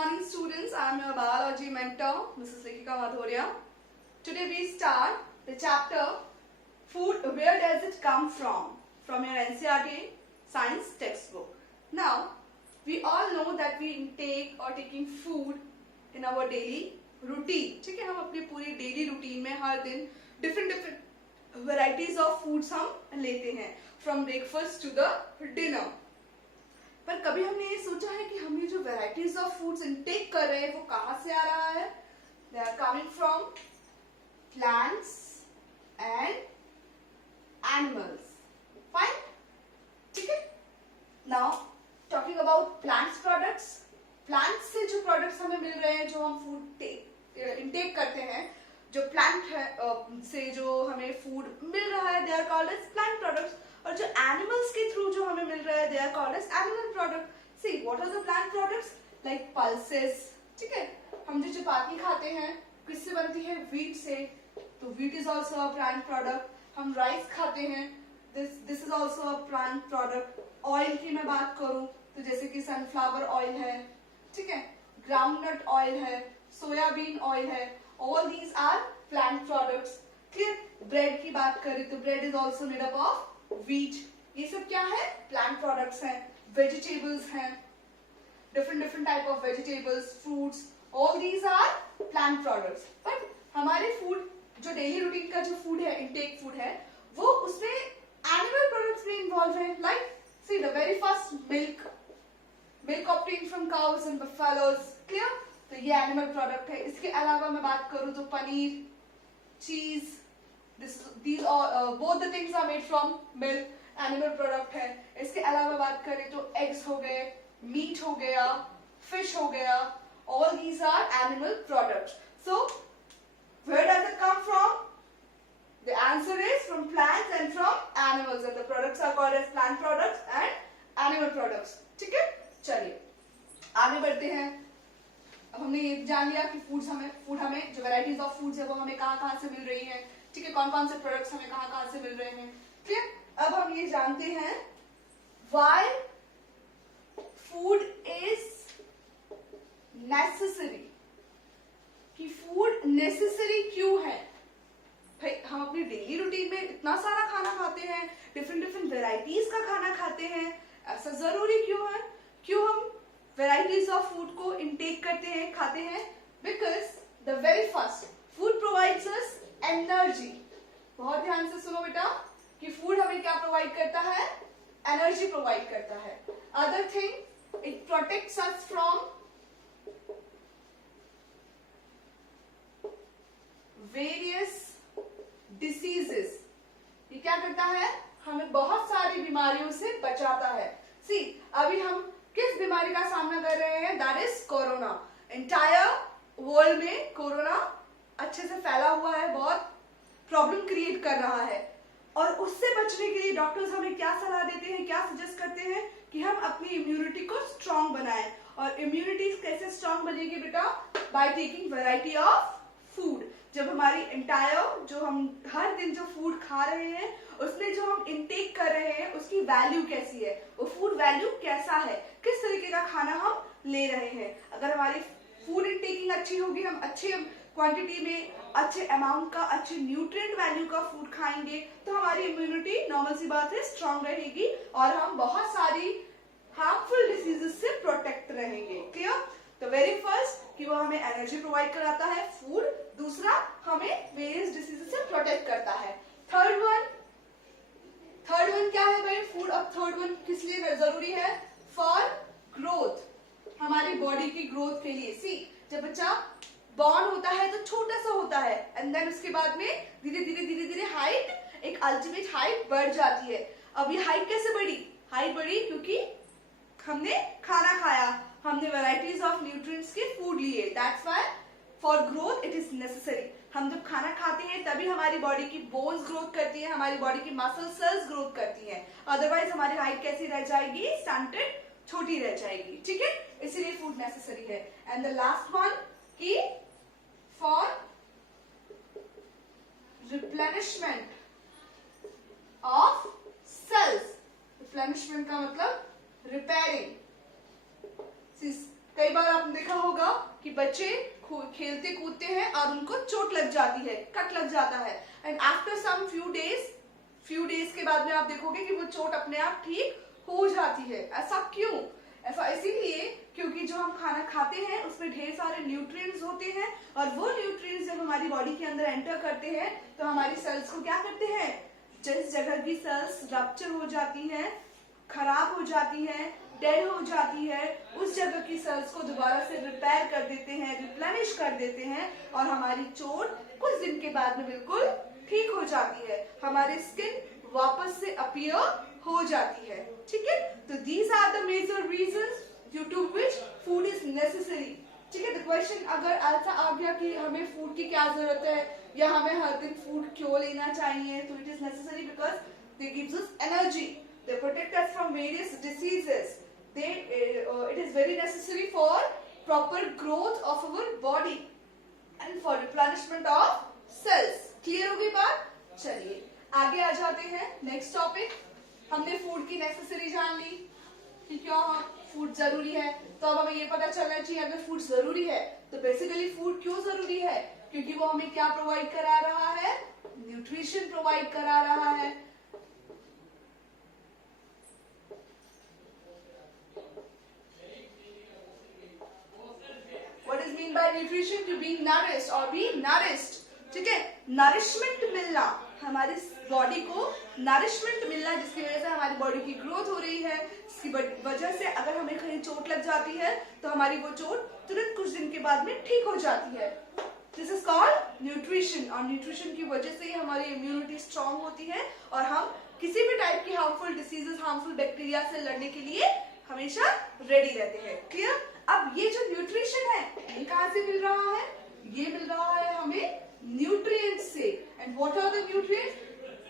morning students, I am your biology mentor, Mrs. Lekika Madhuria. Today we start the chapter Food, where does it come from your NCERT science textbook. Now, we all know that we intake or taking food in our daily routine. ठीक है, हम अपनी पूरी daily routine में हर दिन different varieties of foods हम लेते हैं from breakfast to the dinner. पर कभी हमने ये सोचा है कि हम ये जो varieties of foods intake कर रहे हैं वो कहाँ से आ रहा है? They are coming from plants and animals. Fine? ठीक है? Now talking about plants products. Plants से जो products हमें मिल रहे हैं, जो हम food intake करते हैं, जो plant है से जो हमें food मिल रहा है, they are called as plant products. और जो animals के through जो हमें मिल रहा है, they are called as animal products. See, what are the plant products? Like pulses. ठीक है? हम जो चपाती खाते हैं, किससे बनती है? Wheat से. तो wheat is also a plant product. हम राइस खाते हैं, this is also a plant product. Oil की मैं बात करूं तो जैसे कि सनफ्लावर ऑयल है, ठीक है, ग्राउंडनट ऑयल है, सोयाबीन ऑयल है, all these are plant products. Clear? Bread की बात करें तो bread is also made up of wheat. ये सब क्या है? प्लांट प्रोडक्ट्स हैं. वेजिटेबल्स हैं, different type of vegetables, fruits, all these are plant products. But हमारे फूड जो डेली रूटीन का जो फूड है, इंटेक फूड है, वो उसमें एनिमल प्रोडक्ट्स भी इन्वॉल्व है. Like see the very first milk obtained from cause and buffaloes. Clear? तो ये एनिमल प्रोडक्ट है. इसके अलावा मैं बात करूं तो पनीर, चीज, these both the things are made from milk, animal product है. इसके अलावा बात करें तो एग्स हो गए, मीट हो गया, फिश हो गया, all these are animal products. So where does it come from? The answer is from plants and from animals, and the products are called as plant products and animal products. ठीक है? चलिए आगे बढ़ते हैं. अब हमने ये जान लिया कि फूड हमें जो वेराइटीज ऑफ फूड्स है वो हमें कहाँ से मिल रही है. ठीक है, कौन कौन से प्रोडक्ट्स हमें कहाँ से मिल रहे हैं. क्लियर? अब हम ये जानते हैं why food is necessary, कि फूड नेसेसरी क्यों है. भाई हम अपनी डेली रूटीन में इतना सारा खाना खाते हैं, डिफरेंट वेराइटीज का खाना खाते हैं, ऐसा जरूरी क्यों है? क्यों हम वेराइटीज ऑफ फूड को इंटेक करते हैं, खाते हैं? Because the very first food provides us energy. बहुत ध्यान से सुनो बेटा कि फूड हमें क्या प्रोवाइड करता है? एनर्जी प्रोवाइड करता है. Other thing, it protects us from various diseases. ये क्या करता है? हमें बहुत सारी बीमारियों से बचाता है. सी, अभी हम किस बीमारी का सामना कर रहे हैं? That is corona. Entire world में कोरोना अच्छे से फैला हुआ है, बहुत प्रॉब्लम क्रिएट कर रहा है. और उससे बचने के लिए डॉक्टर्स हमें क्या सलाह देते हैं, क्या सजेस्ट करते हैं? कि हम अपनी इम्यूनिटी को स्ट्रांग बनाएं. और इम्यूनिटी कैसे स्ट्रांग बनेगी बेटा? By taking variety of food. जब हमारी एंटायर जो हम हर दिन जो फूड खा रहे हैं, उसमें जो हम इंटेक कर रहे हैं, उसकी वैल्यू कैसी है, वो फूड वैल्यू कैसा है, किस तरीके का खाना हम ले रहे हैं. अगर हमारी फूड इंटेकिंग अच्छी होगी, हम अच्छे क्वांटिटी में, अच्छे अमाउंट का, अच्छे न्यूट्रिएंट वैल्यू का फूड खाएंगे, तो हमारी इम्यूनिटी नॉर्मल सी बात है स्ट्रांग रहेगी और हम बहुत सारी हार्मफुल डिसीजेस से प्रोटेक्ट रहेंगे. क्लियर? तो वेरी फर्स्ट कि वो हमें एनर्जी प्रोवाइड कराता है फूड. दूसरा, हमें वेरियस डिसीजेस से प्रोटेक्ट करता है. थर्ड वन क्या है भाई? फूड. अब थर्ड वन किस लिए जरूरी है? फॉर ग्रोथ, हमारी बॉडी की ग्रोथ के लिए. सी, जब बच्चा बॉर्न होता है तो छोटा सा होता है, एंड देन उसके बाद में धीरे धीरे हाइट, एक अल्टीमेट हाइट बढ़ जाती है. अब ये हाइट कैसे बढ़ी? हाइट बढ़ी क्योंकि हमने खाना खाया, हमने वैराइटीज ऑफ न्यूट्रिएंट्स के फूड लिए. That's why for growth it is necessary. हम जब खाना खाते हैं तभी हमारी बॉडी की बोन्स ग्रोथ करती है, हमारी बॉडी की मसल सेल्स ग्रोथ करती हैं. अदरवाइज हमारी हाइट कैसी रह जाएगी? स्टंटेड, छोटी रह जाएगी. ठीक है, इसीलिए फूड नेसेसरी है. एंड द लास्ट वन की for replenishment of cells. Replenishment का मतलब रिपेयरिंग. कई बार आपने देखा होगा कि बच्चे खेलते कूदते हैं और उनको चोट लग जाती है, कट लग जाता है, and after some few days के बाद में आप देखोगे कि वो चोट अपने आप ठीक हो जाती है। ऐसा क्यों? ऐसा इसीलिए क्योंकि जो हम खाना खाते हैं उसमें ढेर सारे न्यूट्रिएंट्स होते हैं, और वो न्यूट्रिएंट्स जब हमारी बॉडी के अंदर एंटर करते हैं तो हमारी सेल्स को क्या करते हैं, जिस जगह की सेल्स रप्चर हो जाती हैं, खराब हो जाती हैं, डेड हो जाती है, उस जगह की सेल्स को दोबारा से रिपेयर कर देते हैं, रिप्लेनिश कर देते हैं, और हमारी चोट कुछ दिन के बाद में बिल्कुल ठीक हो जाती है, हमारी स्किन वापस से अपीयर हो जाती है। ठीक है, तो these are the major reasons due to which food is necessary. ठीक है, द क्वेश्चन अगर ऐसा आ गया कि हमें फूड की क्या जरूरत है या हमें हर दिन फूड क्यों लेना चाहिए, तो it is necessary because they gives us energy, they protect us from various diseases, it is very necessary for proper growth of our body and for replenishment of cells। Clear हो गई बात? चलिए आगे आ जाते हैं, नेक्स्ट टॉपिक। हमने food की necessary जान ली कि क्यों फूड जरूरी है, तो अब हमें ये पता चलना चाहिए अगर फूड जरूरी है तो बेसिकली फूड क्यों जरूरी है, क्योंकि वो हमें क्या प्रोवाइड करा रहा है, न्यूट्रिशन प्रोवाइड करा रहा है। What is mean by nutrition? To be nourished or be nourished। ठीक है, नरिशमेंट मिलना, हमारी बॉडी को नरिशमेंट मिलना, जिसकी वजह से हमारी बॉडी की ग्रोथ हो रही है, जिसकी वजह से अगर हमें कहीं चोट लग जाती है तो हमारी वो चोट तुरंत कुछ दिन के बाद में ठीक हो जाती है। दिस इज कॉल्ड न्यूट्रिशन, और न्यूट्रिशन की वजह से ही हमारी इम्यूनिटी स्ट्रांग होती है और हम किसी भी टाइप की हार्मफुल डिसीजेस, हार्मफुल बैक्टीरिया से लड़ने के लिए हमेशा रेडी रहते हैं। क्लियर? अब ये जो न्यूट्रिशन है ये कहाँ से मिल रहा है? ये मिल रहा है हमें न्यूट्रिएंट्स से। And what are the nutrients?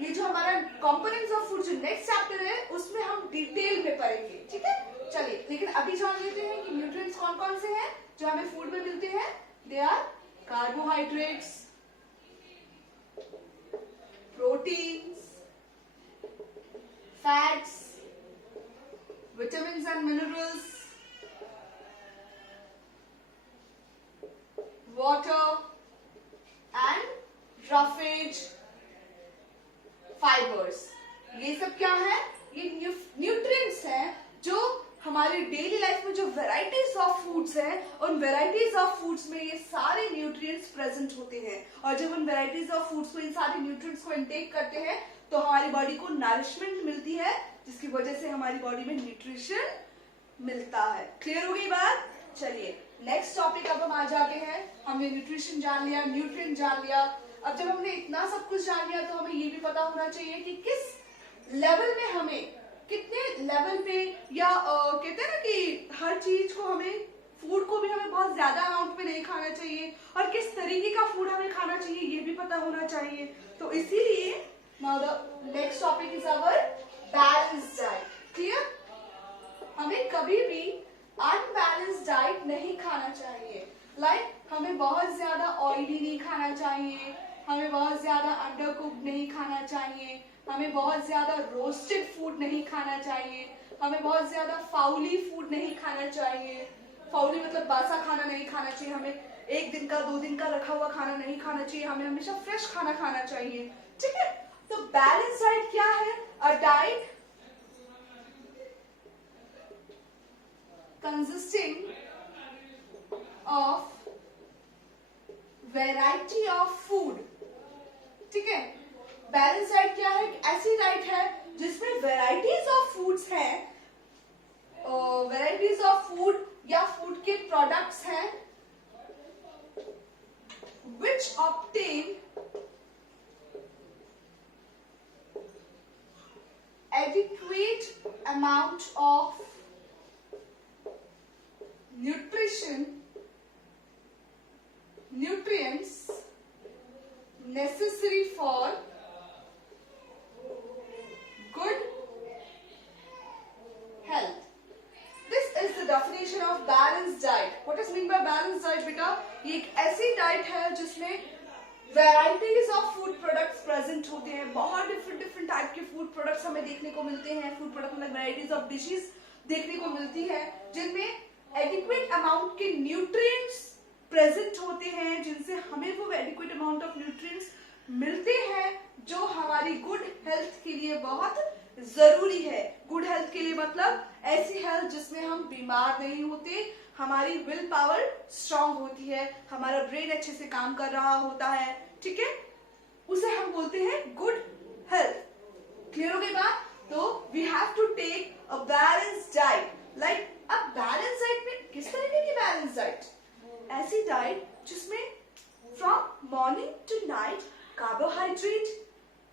ये जो हमारा कंपोनेंट्स ऑफ फूड जो नेक्स्ट चैप्टर है उसमें हम डिटेल में पढ़ेंगे। ठीक है, चलिए लेकिन अभी जान लेते हैं कि न्यूट्रिएंट्स कौन कौन से हैं जो हमें फूड में मिलते हैं। They are carbohydrates, proteins, fats, vitamins and minerals, water and roughage fibers। ये सब क्या है? ये न्यूट्रिएंट्स हैं जो हमारी डेली लाइफ में जो वेराइटीज ऑफ फूड्स हैं, उन वेराइटीज ऑफ फूड्स में ये सारे न्यूट्रिएंट्स प्रेजेंट होते हैं, और जब उन वेराइटीज ऑफ फूड्स को, इन सारे न्यूट्रिएंट्स को इनटेक करते हैं तो हमारी बॉडी को नरिशमेंट मिलती है, जिसकी वजह से हमारी बॉडी में न्यूट्रिशन मिलता है। क्लियर हो गई बात? चलिए नेक्स्ट टॉपिक अब हम आ जाते हैं। हमने न्यूट्रिशन जान लिया, न्यूट्रिएंट जान लिया। अब जब हमने इतना सब कुछ जान लिया तो हमें ये भी पता होना चाहिए कि किस लेवल में हमें, कितने लेवल पे, या कहते हैं ना कि हर चीज को हमें, फूड को भी हमें बहुत ज्यादा अमाउंट में नहीं खाना चाहिए, और किस तरीके का फूड हमें खाना चाहिए ये भी पता होना चाहिए। तो इसीलिए now the next topic is our balance diet. Clear? हमें कभी भी अनबैलेंस डाइट नहीं खाना चाहिए। लाइक हमें बहुत ज्यादा ऑयली नहीं खाना चाहिए, हमें बहुत ज्यादा अंडर कुक्ड नहीं खाना चाहिए, हमें बहुत ज्यादा रोस्टेड फूड नहीं खाना चाहिए, हमें बहुत ज्यादा फाउली फूड नहीं खाना चाहिए। फाउली मतलब बासा खाना नहीं खाना चाहिए, हमें एक दिन का, 2 दिन का रखा हुआ खाना नहीं खाना चाहिए, हमें हमेशा फ्रेश खाना खाना चाहिए। ठीक है, तो बैलेंस डाइट क्या है? A diet consisting of variety of food। ठीक है, बैलेंस डाइट क्या है? ऐसी डाइट है जिसमें वेराइटीज ऑफ फूड्स हैं, वेराइटीज ऑफ फूड या फूड के प्रोडक्ट्स हैं, which obtain adequate amount of nutrients necessary for good health। This is the definition of balanced diet। What is mean by balanced diet बेटा? ये एक ऐसी diet है जिसमें varieties of food products present होते हैं, बहुत डिफरेंट टाइप के फूड प्रोडक्ट्स हमें देखने को मिलते हैं। फूड प्रोडक्ट मतलब वेराइटीज ऑफ डिशेस देखने को मिलती है, जिनमें एडिक्वेट अमाउंट के न्यूट्रिएंट्स प्रेजेंट होते हैं, जिनसे हमें वो एडिक्वेट अमाउंट ऑफ न्यूट्रिएंट्स मिलते हैं जो हमारी गुड हेल्थ के लिए बहुत जरूरी है। गुड हेल्थ के लिए मतलब ऐसी हेल्थ जिसमें हम बीमार नहीं होते, हमारी विल पावर स्ट्रांग होती है, हमारा ब्रेन अच्छे से काम कर रहा होता है, ठीक है, उसे हम बोलते हैं गुड हेल्थ। क्लियर हो गई बात? तो we have to take a balance diet. Like अब बैलेंस डाइट में किस तरीके की बैलेंस डाइट? ऐसी डाइट जिसमें from morning to night carbohydrate,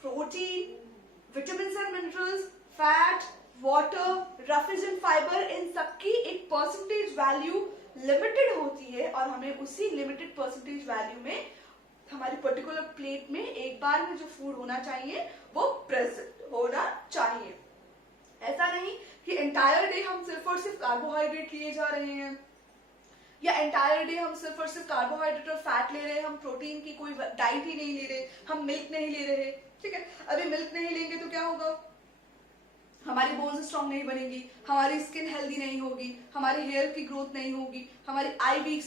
protein, vitamin and minerals, fat, water, roughage and fibre, इन सबकी एक परसेंटेज वैल्यू लिमिटेड होती है और हमें उसी लिमिटेड परसेंटेज वैल्यू में हमारी पर्टिकुलर प्लेट में एक बार में जो फूड होना चाहिए वो प्रेजेंट होना चाहिए। ऐसा नहीं कि एंटायर डे हम सिर्फ और सिर्फ कार्बोहाइड्रेट लिए जा रहे हैं, या एंटायर डे हम सिर्फ और सिर्फ कार्बोहाइड्रेट और फैट ले रहे हैं, हम प्रोटीन की कोई डाइट ही नहीं ले रहे, हम मिल्क नहीं ले रहे, ठीक है। अभी मिल्क नहीं लेंगे तो क्या होगा? हमारी बोन्स स्ट्रॉन्ग नहीं बनेंगी, हमारी स्किन हेल्दी नहीं होगी, हमारी हेयर की ग्रोथ नहीं होगी, हमारी आई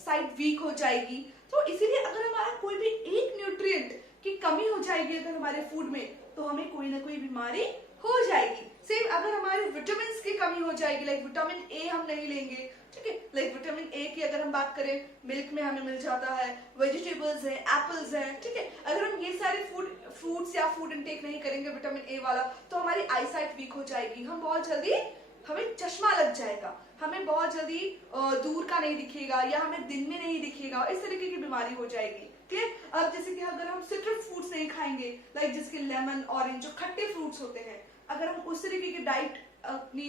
साइट वीक हो जाएगी। तो इसीलिए अगर हमारा कोई भी एक न्यूट्रिएंट की कमी हो जाएगी अगर हमारे फूड में, तो हमें कोई ना कोई बीमारी हो जाएगी। सेम अगर हमारे विटामिन की कमी हो जाएगी, लाइक विटामिन ए हम नहीं लेंगे, ठीक है, लाइक विटामिन ए की अगर हम बात करें मिल्क में हमें मिल जाता है, वेजिटेबल्स है, एप्पल्स है, ठीक है, अगर हम ये सारे फ्रूट्स या फूड इनटेक नहीं करेंगे विटामिन ए वाला, तो हमारी आई साइट वीक हो जाएगी, हम बहुत जल्दी हमें चश्मा लग जाएगा, हमें बहुत जल्दी दूर का नहीं दिखेगा, या हमें दिन में नहीं दिखेगा, इस तरीके की बीमारी हो जाएगी। क्लियर? अब जैसे कि अगर हम सिट्रस फ्रूट्स नहीं खाएंगे, लाइक जिसके लेमन, ऑरेंज, जो खट्टे फ्रूट्स होते हैं, अगर हम उस तरीके की डाइट अपनी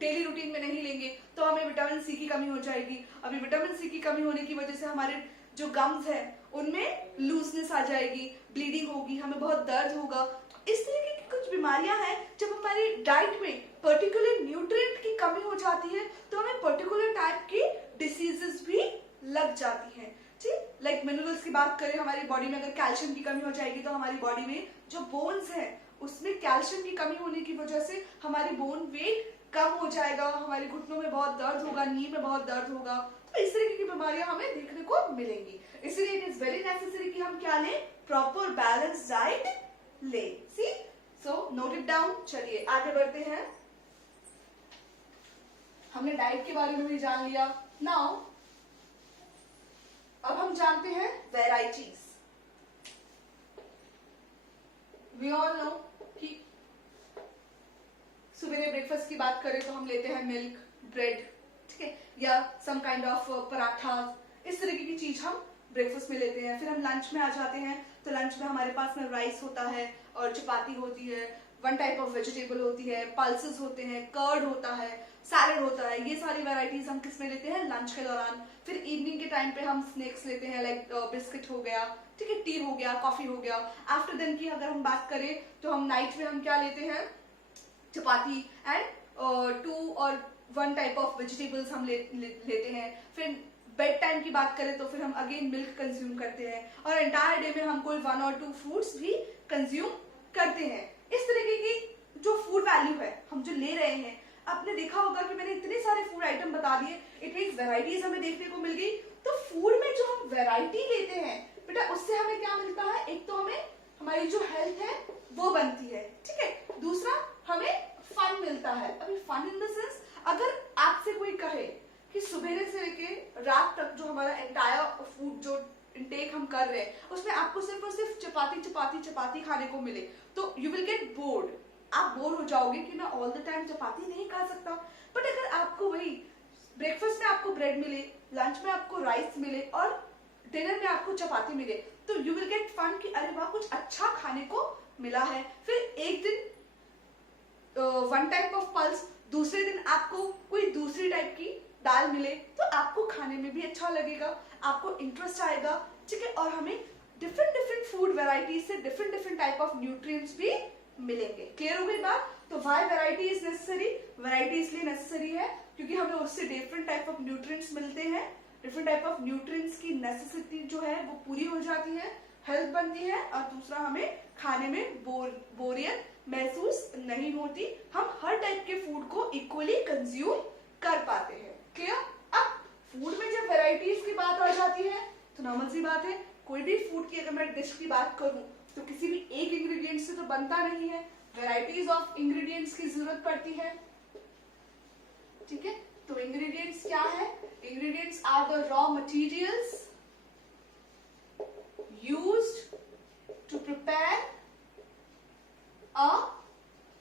डेली रूटीन में नहीं लेंगे तो हमें विटामिन सी की कमी हो जाएगी। अभी विटामिन सी की कमी होने की वजह से हमारे जो गम्स है उनमें लूजनेस आ जाएगी, ब्लीडिंग होगी, हमें बहुत दर्द होगा। इस तरीके की कुछ बीमारियां हैं, जब हमारी डाइट में पर्टिकुलर न्यूट्रिएंट की कमी हो जाती है तो हमें पर्टिकुलर टाइप की डिसीजेस भी लग जाती हैं। ठीक, लाइक मिनरल्स की बात करें, हमारी बॉडी में अगर कैल्शियम की कमी हो जाएगी तो हमारी बॉडी में जो बोन्स है उसमें कैल्शियम की कमी होने की वजह से हमारी बोन वेट कम हो जाएगा, हमारे घुटनों में बहुत दर्द होगा, नी में बहुत दर्द होगा। तो इस तरीके की बीमारियां हमें देखने को मिलेंगी। इसलिए इट इज वेरी नेसेसरी कि हम क्या लें? प्रॉपर बैलेंस डाइट ले। सी, सो नोट इट डाउन। चलिए आगे बढ़ते हैं। हमने डाइट के बारे में भी जान लिया। नाउ अब हम जानते हैं वेराइटीज। वी ऑल नो कि सुबह ब्रेकफास्ट की बात करें तो हम लेते हैं मिल्क, ब्रेड, ठीक है, या सम काइंड ऑफ पराठा, इस तरीके की चीज हम ब्रेकफास्ट में लेते हैं। फिर हम लंच में आ जाते हैं तो लंच में हमारे पास में राइस होता है और चपाती होती है, वन टाइप ऑफ वेजिटेबल होती है, पल्सेस होते हैं, कर्ड होता है, सैलेड होता है। ये सारी वैरायटीज हम किस में लेते हैं? लंच के दौरान। फिर इवनिंग के टाइम पे हम स्नैक्स लेते हैं, लाइक बिस्किट हो गया, ठीक है, टी हो गया, कॉफी हो गया। आफ्टर देन की अगर हम बात करें तो हम नाइट में हम क्या लेते हैं? चपाती एंड 2 और 1 टाइप ऑफ वेजिटेबल्स हम लेते हैं। फिर बेड टाइम की बात करें तो फिर हम अगेन मिल्क कंज्यूम करते हैं, और एंटायर डे में हम कोई 1 और 2 फ्रूट्स भी कंज्यूम करते हैं। इस तरीके की जो फूड वैल्यू है हम जो ले रहे हैं, आपने देखा होगा कि मैंने इतने सारे फूड आइटम बता दिए, इट मीन्स वेराइटीज हमें देखने को मिल गई। तो फूड में जो हम वेराइटी लेते हैं बेटा, उससे हमें क्या मिलता है? एक तो हमें हमारी जो हेल्थ है वो बनती है, ठीक है, दूसरा हमें फन मिलता है। अभी फन इन द सेंस, अगर आपसे कोई कहे कि सुबह से लेके रात तक जो हमारा एंटायर फूड जो इनटेक हम कर रहे हैं उसमें आपको सिर्फ और सिर्फ चपाती चपाती चपाती खाने को मिले, तो यू विल गेट बोर्ड। आप बोर हो जाओगे कि मैं ऑल द टाइम चपाती नहीं खा सकता। बट अगर आपको वही ब्रेकफास्ट में आपको ब्रेड मिले, लंच में आपको राइस मिले और डिनर में आपको चपाती मिले, तो यू विल गेट फन कि अरे वाह, कुछ अच्छा खाने को मिला है। फिर एक दिन 1 टाइप ऑफ पल्स, दूसरे दिन आपको कोई दूसरी टाइप की दाल मिले, तो आपको खाने में भी अच्छा लगेगा, आपको इंटरेस्ट आएगा, ठीक है, और हमें डिफरेंट फूड वेराइटीज से डिफरेंट टाइप ऑफ न्यूट्रिएंट्स भी मिलेंगे। क्लियर हो गई बात? तो why variety is necessary? Variety इसलिए नेसेसरी है क्योंकि हमें उससे डिफरेंट टाइप ऑफ न्यूट्रिएंट्स मिलते हैं, डिफरेंट टाइप ऑफ न्यूट्रिएंट्स की नेसेसिटी जो है वो पूरी हो जाती है, हेल्थ बनती है, और दूसरा हमें खाने में बोरियत महसूस नहीं होती। हम हर टाइप के फूड को इक्वली कंज्यूम कर पाते हैं। क्लियर? अब फूड में जब वेराइटीज की बात आ जाती है तो नॉर्मल सी बात है, कोई भी फूड की अगर मैं डिश की बात करूं तो किसी भी एक इंग्रेडिएंट से तो बनता नहीं है, वेराइटीज ऑफ इंग्रेडिएंट्स की जरूरत पड़ती है। ठीक है, तो इंग्रेडिएंट्स क्या है? Ingredients are the raw materials used to prepare a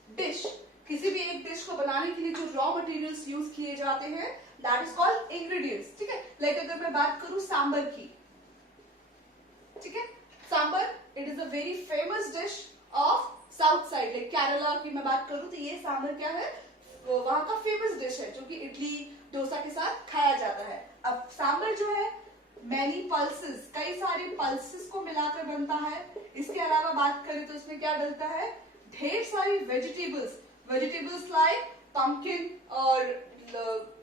dish. किसी भी एक डिश को बनाने के लिए जो रॉ मटेरियल्स यूज किए जाते हैं दैट इज कॉल्ड इंग्रेडिएंट्स। ठीक है, लाइक अगर मैं बात करूं सांबर की, ठीक है, sambar it is a very famous dish of south side, like Kerala की मैं बात करूं तो ये सांबर क्या है, वहां का फेमस डिश है जो कि इडली डोसा के साथ खाया जाता है। अब सांबर जो है मैनी पल्सेस, कई सारे पल्सेस को मिलाकर बनता है। इसके अलावा बात करें तो इसमें क्या डलता है, ढेर सारी वेजिटेबल्स लाइक पंपकिन और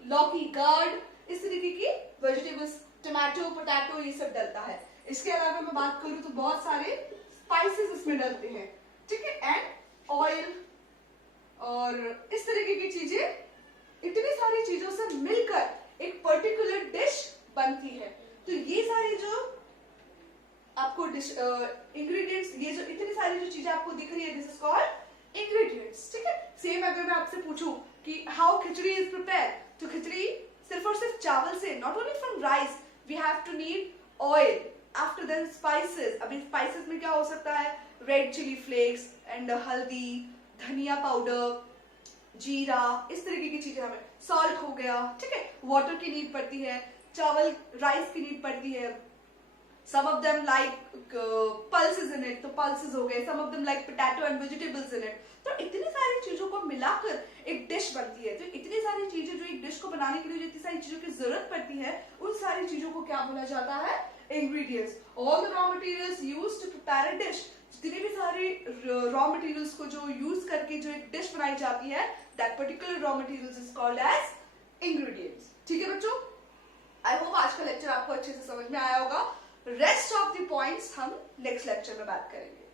लौकी, गार्ड, इस तरीके की वेजिटेबल्स, टमाटो, पोटैटो, ये सब डलता है। इसके अलावा मैं बात करूं तो बहुत सारे स्पाइसेस इसमें डलते हैं। ठीक है, एंड ऑयल और इस तरीके की चीजें, इतनी सारी चीजों से मिलकर एक पर्टिकुलर डिश बनती है। तो ये सारी जो आपको डिश इंग्रेडिएंट्स, ये जो इतनी सारी जो चीजें आपको दिख रही है, दिस इज कॉल्ड इंग्रेडिएंट्स। ठीक है, सेम अगर मैं आपसे पूछूं कि हाउ खिचड़ी इज प्रिपेयर, तो खिचड़ी सिर्फ और सिर्फ चावल से, not only from rice, we have to need oil, after then spices. अभी स्पाइसेस में क्या हो सकता है, रेड चिली फ्लेक्स एंड हल्दी, धनिया पाउडर, जीरा, इस तरीके की चीजें, हमें सॉल्ट हो गया। ठीक है, वाटर की नीड पड़ती है, चावल राइस की नीड पड़ती है। Some of them like pulses in it, तो पल्सेस हो गए, some of them like potato and vegetables in it. तो इतनी सारी चीजों को मिलाकर एक डिश बनती है। तो इतनी सारी चीजें जो एक डिश को बनाने के लिए जो इतनी सारी चीजों की जरूरत पड़ती है, उन सारी चीजों को क्या बोला जाता है, ingredients. All the raw materials used to prepare a dish, जितने भी सारे रॉ मटेरियल्स को जो यूज करके जो एक डिश बनाई जाती है, that particular raw materials is called as ingredients. ठीक है बच्चों, आई होप आज का लेक्चर आपको अच्छे से समझ में आया होगा। रेस्ट ऑफ द पॉइंट्स हम नेक्स्ट लेक्चर में बात करेंगे।